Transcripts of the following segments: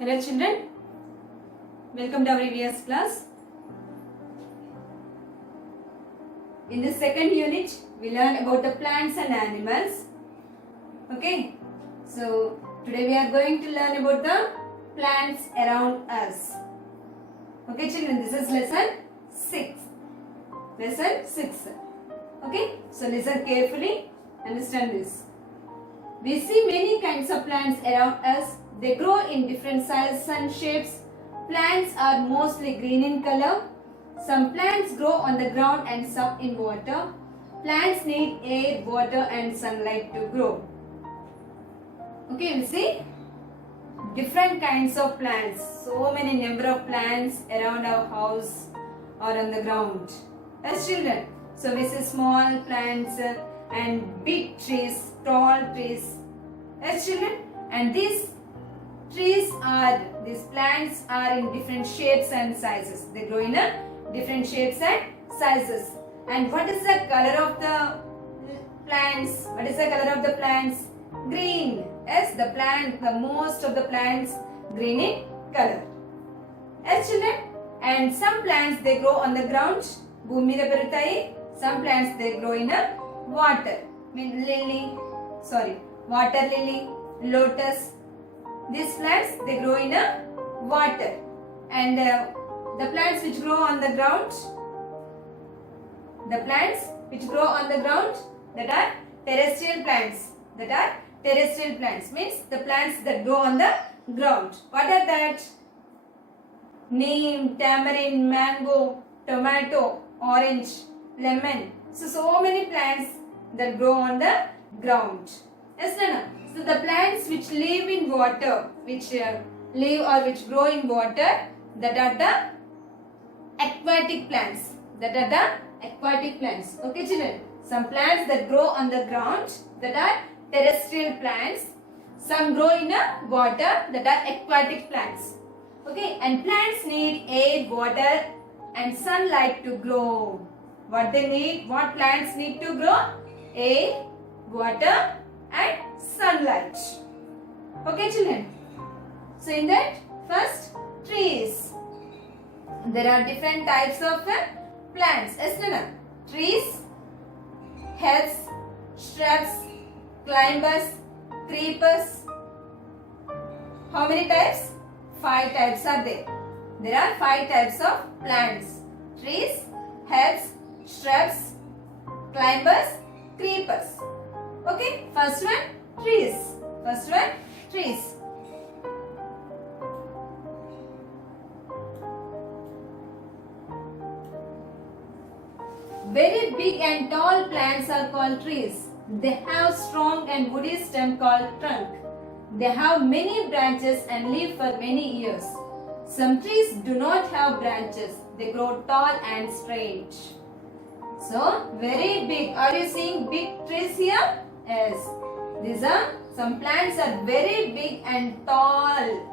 Hello children, welcome to our EVS class. In the second unit, we learn about the plants and animals. Okay, so today we are going to learn about the plants around us. Okay children, this is lesson 6. Lesson 6. Okay, so listen carefully, understand this. We see many kinds of plants around us. They grow in different sizes and shapes. Plants are mostly green in color. Some plants grow on the ground and some in water. Plants need air, water and sunlight to grow. Okay, we see different kinds of plants. So many number of plants around our house or on the ground. As children, so we see small plants and big trees, tall trees. As children, and these plants are in different shapes and sizes. They grow in different shapes and sizes. And what is the color of the plants? What is the color of the plants? Green. Yes, the most of the plants green in color. Yes, children. And some plants they grow on the ground. Bhumi meeda perugutayi. Some plants they grow in water. Water lily, lotus. These plants they grow in water, and the plants which grow on the ground, that are terrestrial plants. Means the plants that grow on the ground. What are that? Neem, tamarind, mango, tomato, orange, lemon. So many plants that grow on the ground. Yes, Nana? So the plants which live in water, which grow in water, that are the aquatic plants. Okay, children. Some plants that grow on the ground, that are terrestrial plants. Some grow in water, that are aquatic plants. Okay, and plants need air, water, and sunlight to grow. What plants need to grow? Air, water, and sunlight. Okay children, so in that first, trees. There are different types of plants. Yes, Nana? Trees, herbs, shrubs, climbers, creepers. How many types? 5 types are there. There are 5 types of plants. Trees, herbs, shrubs, climbers, creepers. Okay, first one, trees. Very big and tall plants are called trees. They have strong and woody stem called trunk. They have many branches and live for many years. Some trees do not have branches. They grow tall and straight. So, very big. Are you seeing big trees here? Yes. These are some plants are very big and tall.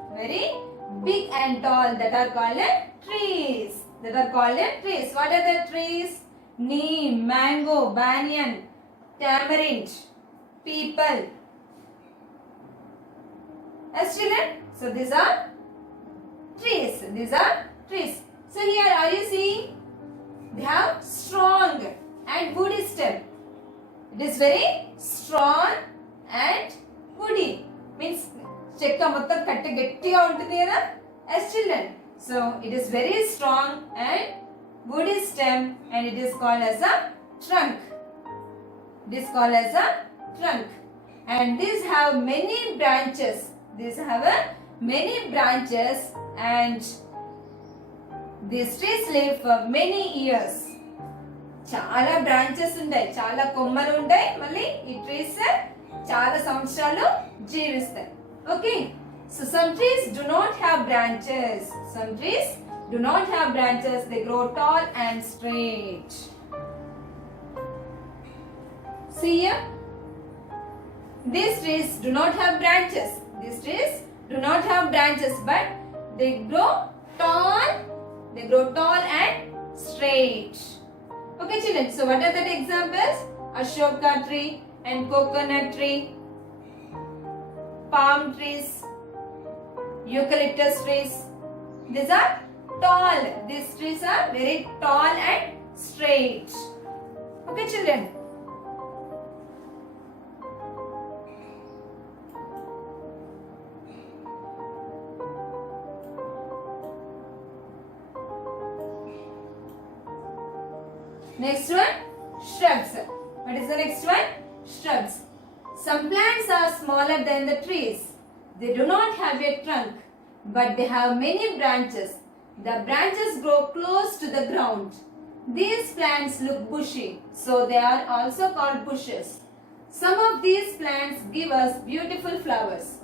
That are called trees. What are the trees? Neem, mango, banyan, tamarind, peepal. Yes, children? So these are trees. So here are you seeing? They have strong and woody stem. It is very strong and woody. Means chekka mottam katte gettiga untundi kada. As children. So it is very strong and woody stem, and it is called as a trunk. And these have many branches. And these trees live for many years. చాలా branches ఉంటాయి, చాలా కొమ్మలు ఉంటాయి. మళ్ళీ ఈ trees చాలా సంవత్సరాలు జీవిస్తాయి. Okay, so some trees do not have branches. They grow tall and straight. See here, these trees do not have branches. But they grow tall and straight. Okay children, so what are the examples? Ashoka tree and coconut tree, palm trees, eucalyptus trees. These are tall. These trees are very tall and straight. Okay, children. Next one, shrubs. What is the next one? Shrubs. Some plants are smaller than the trees. They do not have a trunk, but they have many branches. The branches grow close to the ground. These plants look bushy, so they are also called bushes. Some of these plants give us beautiful flowers.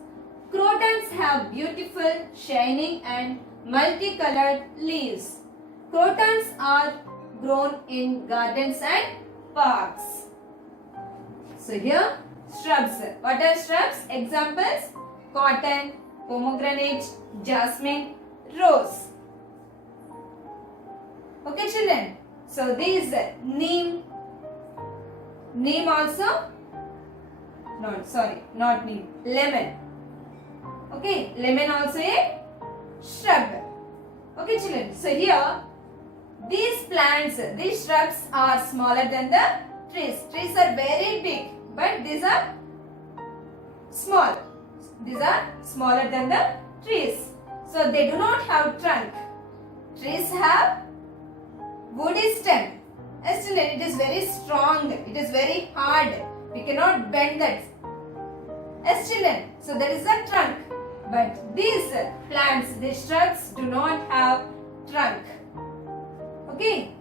Crotons have beautiful, shining and multicolored leaves. Crotons are grown in gardens and parks. So here, shrubs. What are shrubs? Examples: cotton, pomegranate, jasmine, rose. Okay, children. So these neem also. No, sorry, not neem. Lemon. Okay, lemon also a shrub. Okay, children. So here, these plants, these shrubs are smaller than the trees. Trees are very big, but these are small. These are smaller than the trees. So they do not have trunk. Trees have woody stem. Yes, children, it is very strong. It is very hard. We cannot bend that. Yes, children. So there is a trunk. But these plants, these shrubs do not have trunk. Okay,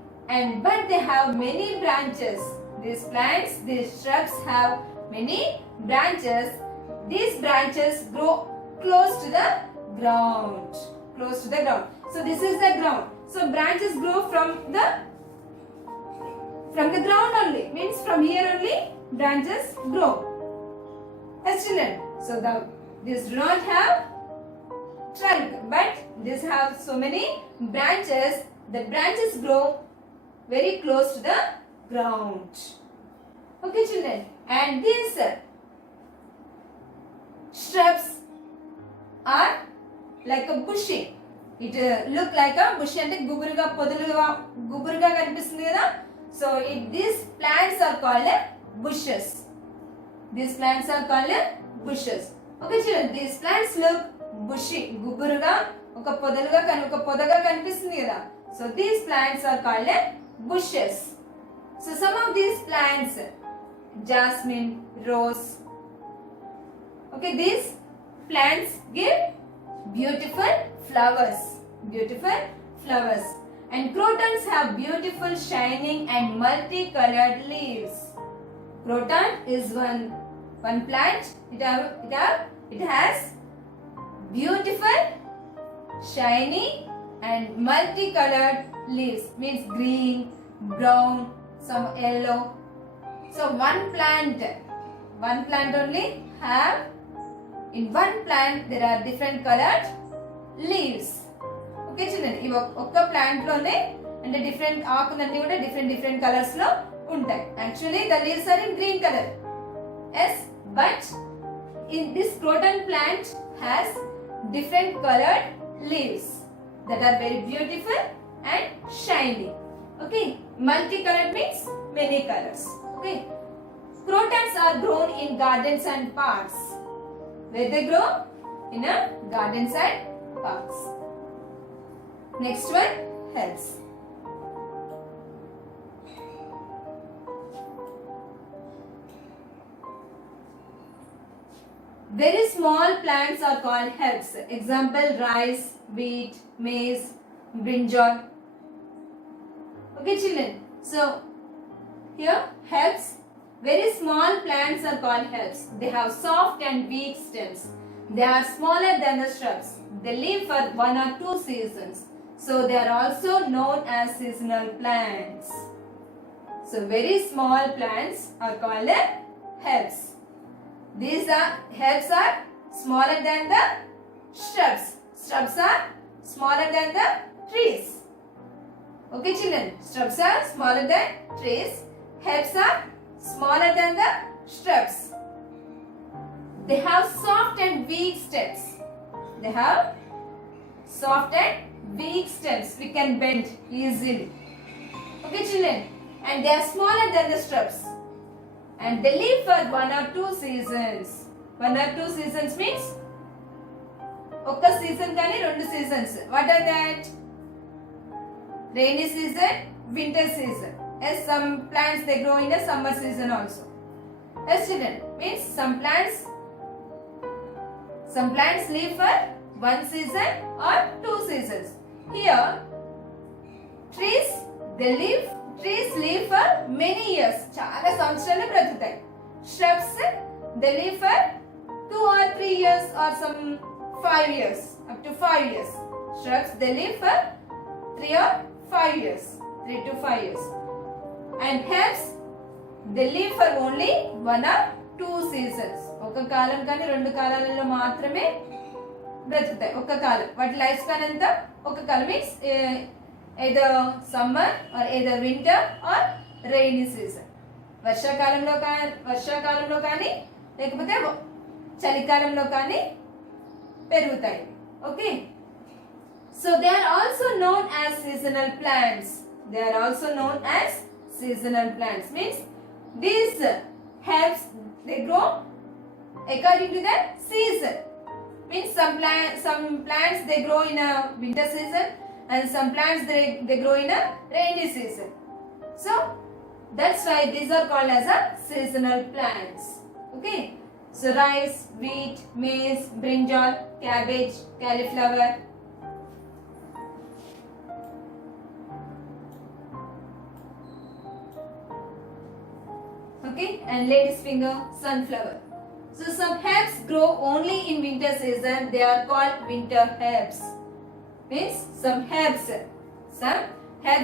but they have many branches. These plants, these shrubs have many branches. These branches grow close to the ground. Close to the ground. So this is the ground. So branches grow from the ground only. Means from here only branches grow. Yes, children. So these do not have trunk, but these have so many branches. The branches grow very close to the ground. Okay, children. And these shrubs are like a bushy. It look like a bushy ante guburuga poduluga kanipistundi kada. So these plants are called bushes. These plants are called bushes. Okay, children. These plants look bushy. Guburuga oka podaga kanipistundi kada. So these plants are called bushes. So some of these plants, jasmine, rose. Okay, these plants give beautiful flowers. Beautiful flowers. And crotons have beautiful, shining and multicolored leaves. Croton is one plant. It has beautiful, shiny and multicolored leaves. Means green, brown, some yellow. So one plant only have, in one plant there are different colored leaves. Okay, children, ఈ ఒక్క plant లోనే అంటే different ఆకులన్నీ కూడా different colours లో ఉంటాయి. Actually the leaves are in green color. Yes, but in this croton plant has different colored leaves that are very beautiful and shiny. Okay, multicolored means many colors. Okay, crotons are grown in gardens and parks. Where they grow? In a gardens and parks. Next one, herbs. Very small plants are called herbs. Example: rice, wheat, maize, brinjal. Okay, children. So here herbs. Very small plants are called herbs. They have soft and weak stems. They are smaller than the shrubs. They live for 1 or 2 seasons. So they are also known as seasonal plants. So very small plants are called herbs. These herbs are smaller than the shrubs. Shrubs are smaller than the trees. Okay, children. Shrubs are smaller than trees. Herbs are smaller than the shrubs. They have soft and weak stems. they have soft and weak stems. We can bend easily. Okay, children. And they are smaller than the shrubs. And they live for 1 or 2 seasons. 1 or 2 seasons means ఒక్క season కానీ 2 seasons. What are that? Rainy season, winter season. As some plants they grow in a summer season also. Yes, children. Means some plants live for 1 season or 2 seasons. Here, trees live for many years. చాలా సంవత్సరాలు బ్రతుకుతాయి. Shrubs they live for 2 or 3 years or some 5 years, up to 5 years. Shrubs they live for 3 or 5 years, 3 to 5 years. And herbs they live for only 1 or 2 seasons. ఒక కాలం కానీ 2 కాలాలలో మాత్రమే బ్రతుకుతాయి. ఒక కాలం వాటి life span ఎంత? ఒక కాలం means either summer or either winter or rainy season. వర్షాకాలంలో కానీ లేకపోతే చలికాలంలో కానీ పెరుగుతాయి. Okay, so they are also known as seasonal plants. They are also known as seasonal plants. Means these herbs they grow according to the season. Means some plants they grow in a winter season and some plants they grow in a rainy season. So that's why these are called as a seasonal plants. Okay. So rice, wheat, maize, brinjal, cabbage, cauliflower. Okay, and lady's finger, sunflower. So some herbs grow only in winter season. They are called winter herbs. Means some herbs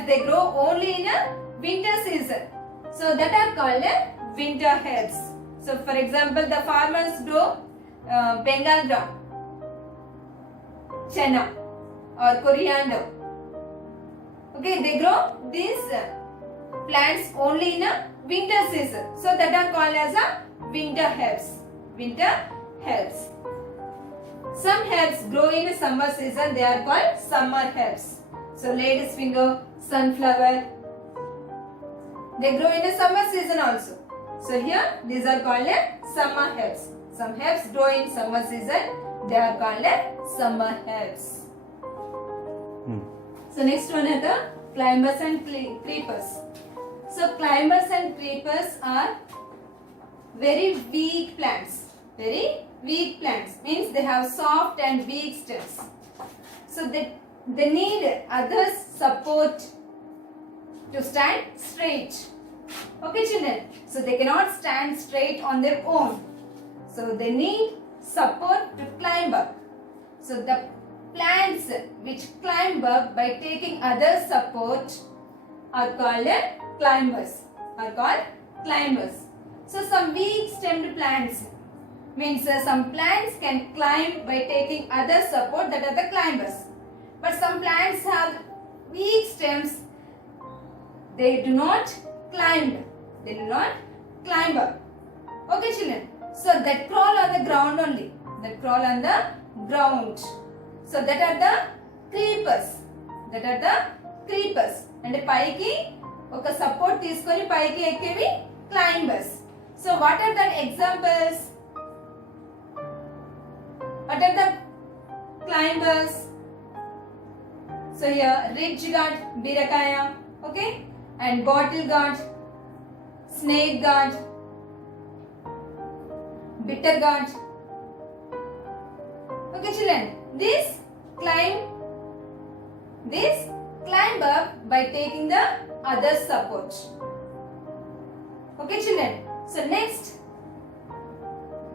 they grow only in a winter season. So that are called winter herbs. So for example, the farmers grow Bengal gram, chana or coriander. Okay, they grow these plants only in a winter season. So that are called as a winter herbs. Winter herbs. Some herbs grow in summer season. They are called summer herbs. So lady's finger, sunflower. They grow in a summer season also. So here these are called summer herbs. Some herbs grow in summer season. They are called summer herbs. So next one is the climbers and creepers. So climbers and creepers are very weak plants. Very weak plants means they have soft and weak stems. So they need others' support to stand straight. Okay, children. So they cannot stand straight on their own. So they need support to climb up. So the plants which climb up by taking others' support are called climbers. So some weak stemmed plants means some plants can climb by taking other support, that are the climbers. But some plants have weak stems. They do not climb up. Okay, children. So that crawl on the ground only. So that are the creepers. And paiki oka support తీసుకొని పైకి ఎక్కేవి climbers. So what are the examples? What are the climbers? So here ridge guard, birakaya, okay, and bottle guard, snake guard, bitter guard. Okay, children, these climb up by taking the other support. Okay, children. So next,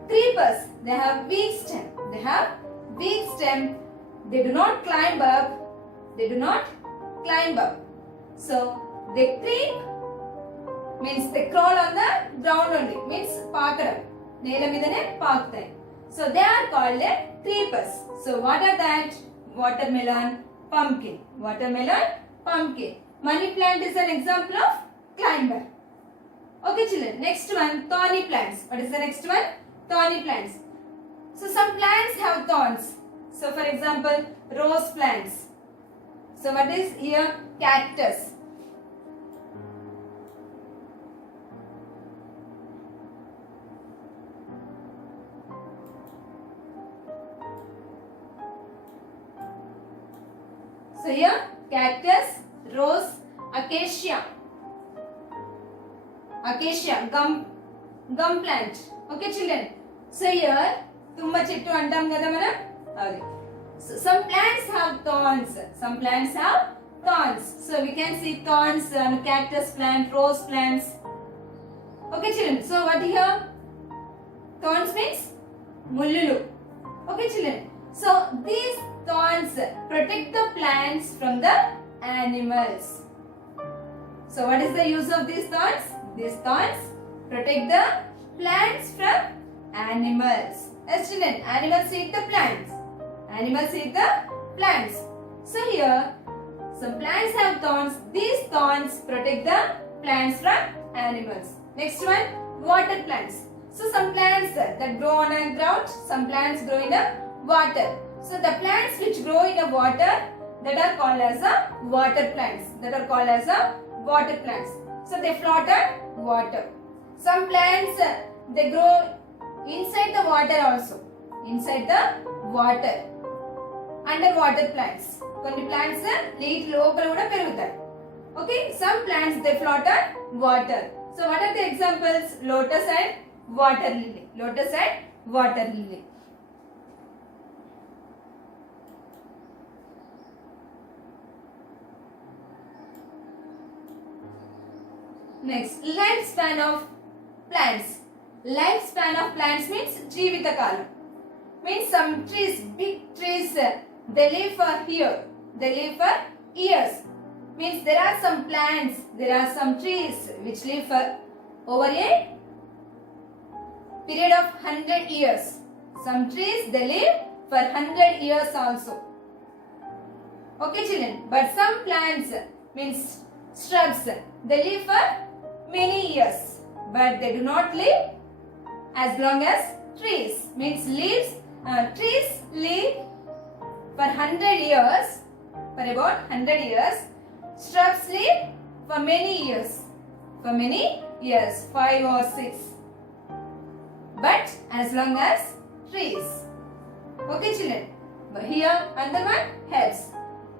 creepers. They have weak stem. They do not climb up. So they creep means they crawl on the ground only. Means paakadam. Nela midane paaktayi. So they are called creepers. So what are that? Watermelon, pumpkin. Money plant is an example of climber. Okay, children. Next one, thorny plants. What is the next one? Thorny plants. So some plants have thorns. So for example, rose plants. So what is here? Cactus. So here cactus, rose, acacia. Acacia, gum plant. Okay children. So here tumma chettu antam kada mana. Okay. So some plants have thorns. Some plants have thorns. So we can see thorns on cactus plant, rose plants. Okay children. So what here? Thorns means mullulu. Okay children. So these thorns protect the plants from the animals. So what is the use of these thorns? These thorns protect the plants from animals. Yes children, animals eat the plants. Animals eat the plants. So here some plants have thorns. These thorns protect the plants from animals. Next one, water plants. So some plants that grow on a ground, some plants grow in a water. So the plants which grow in a water, that are called as a water plants. That are called as a water plants. So they float on water. Some plants they grow inside the water also. Inside the water. Underwater plants. కొన్ని plants నీటి లోపల కూడా పెరుగుతాయి. Okay, some plants they float on water. So what are the examples? Lotus and water lily. Lotus and water lily. Next, lifespan of plants. Lifespan of plants means jeevita kalam. Means some trees, big trees, they live for here. They live for years. Means there are some plants, there are some trees which live for over a period of 100 years. Some trees they live for 100 years also. Okay children, but some plants means shrubs, they live for many years, but they do not live as long as trees. Means trees live for 100 years, for about 100 years. Shrubs live for many years, 5 or 6, but as long as trees. Okay children, but here another one, herbs.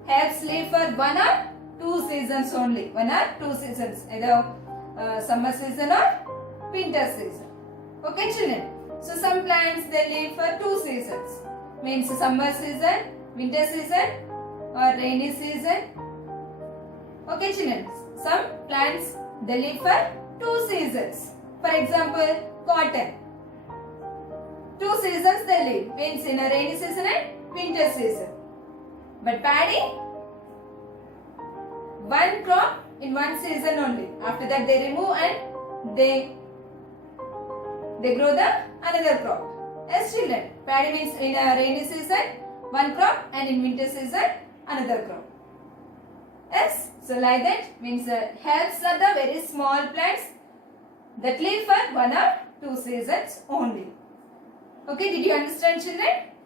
Herbs live for 1 or 2 seasons only, 1 or 2 seasons, either summer season or winter season. Okay children, so some plants they live for 2 seasons, means summer season, winter season or rainy season. Okay children, some plants they live for 2 seasons. For example, cotton, 2 seasons they live, means in a rainy season and winter season. But paddy, 1 crop in 1 season only. After that they remove and they grow the another crop. Yes children, paddy means in a rainy season 1 crop and in winter season another crop. Yes, so like that means herbs are the very small plants that live for 1 or 2 seasons only. Okay, did you understand children?